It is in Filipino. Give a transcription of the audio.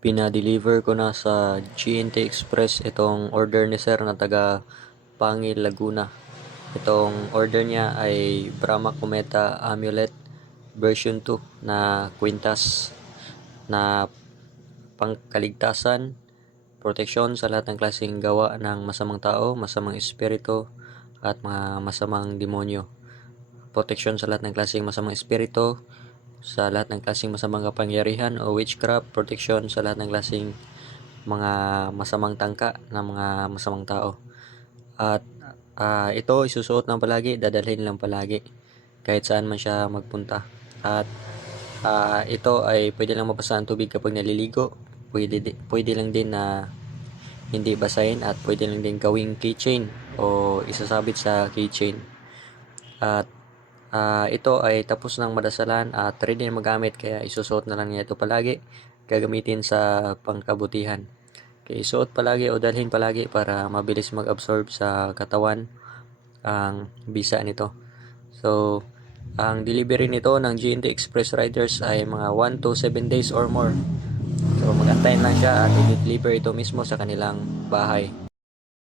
pinadeliver ko na sa GNT Express itong order ni sir na taga Pangil, Laguna. Itong order niya ay Brahma Cometa Amulet version 2 na kwintas na pangkaligtasan, proteksyon sa lahat ng klaseng gawa ng masamang tao, masamang espiritu, at mga masamang demonyo. Proteksyon sa lahat ng klaseng masamang espiritu, sa lahat ng klaseng masamang kapangyarihan o witchcraft, proteksyon sa lahat ng klaseng mga masamang tangka ng mga masamang tao. At ah, ito isusuot lang palagi, dadalhin lang palagi kahit saan man siya magpunta. At ah, ito ay pwede lang mabasa ng tubig kapag naliligo. Pwede, pwede lang din na hindi basahin at pwede lang din gawing keychain o isasabit sa keychain. At ah, ito ay tapos ng madasalan at ready na magamit kaya isusuot na lang niya ito palagi. Gagamitin sa pangkabutihan. Kaya isuot palagi o dalhin palagi para mabilis mag-absorb sa katawan ang bisa nito. So, ang delivery nito ng GNT Express Riders ay mga 1 to 7 days or more. So, mag-antayin lang siya at i-deliver ito mismo sa kanilang bahay.